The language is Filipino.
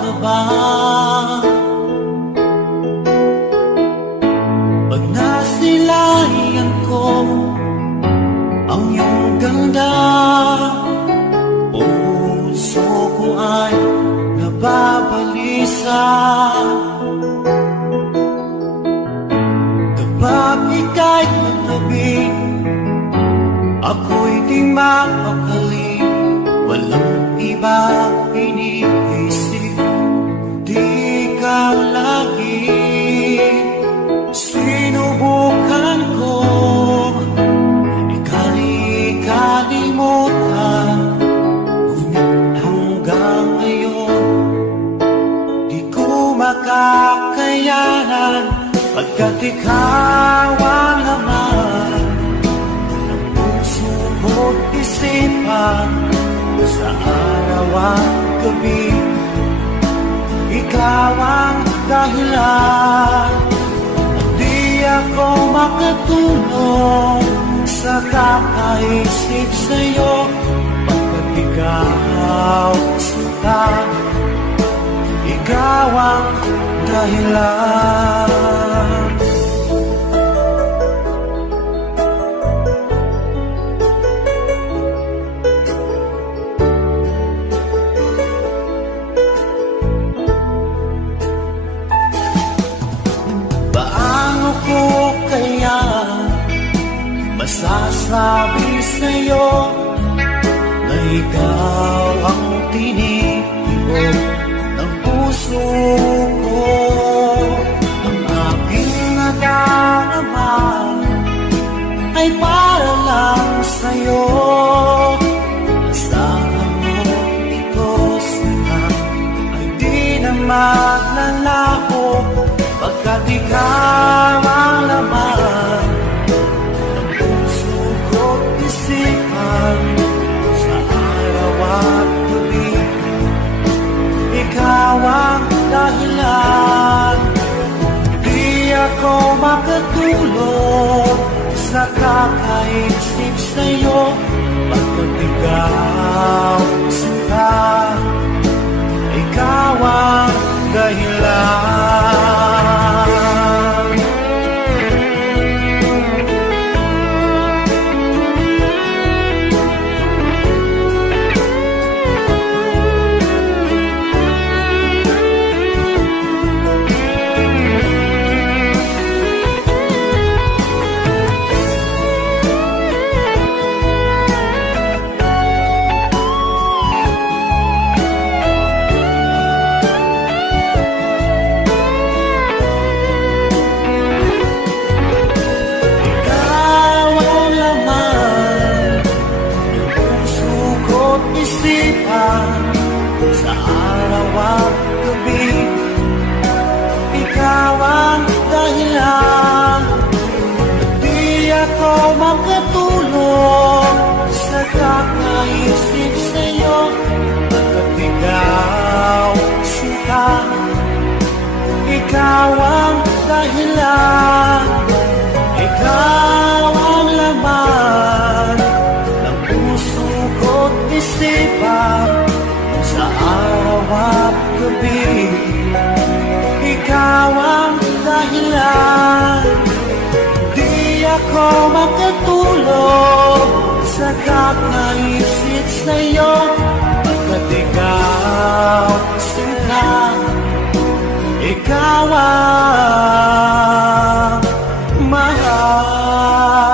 ka ba? Pag nasilayan ko ang iyong ganda Puso ko ay nababalisa Kapag ika'y katabi Ako'y di mapakali 把给你 araw at gabi Ikaw ang dahilan. Di ako makatulog Sa kakaisip sa'yo. Pagkat ikaw sinta Ikaw ang dahilan masasabi sa'yo na ikaw ang tinitibok makatulog Sa kakaisip sa'yo. Pagkat ikaw sinta Ikaw ang dahilan sa araw at gabi. Ikaw ang dahilan di ako makatulog sa kakaisip sa'yo Pagkat ikaw sinta Ikaw ang dahilan Ikaw ko makatulog Sakat na sa'yo. Pagkat ikaw sila Ikaw ang mahal.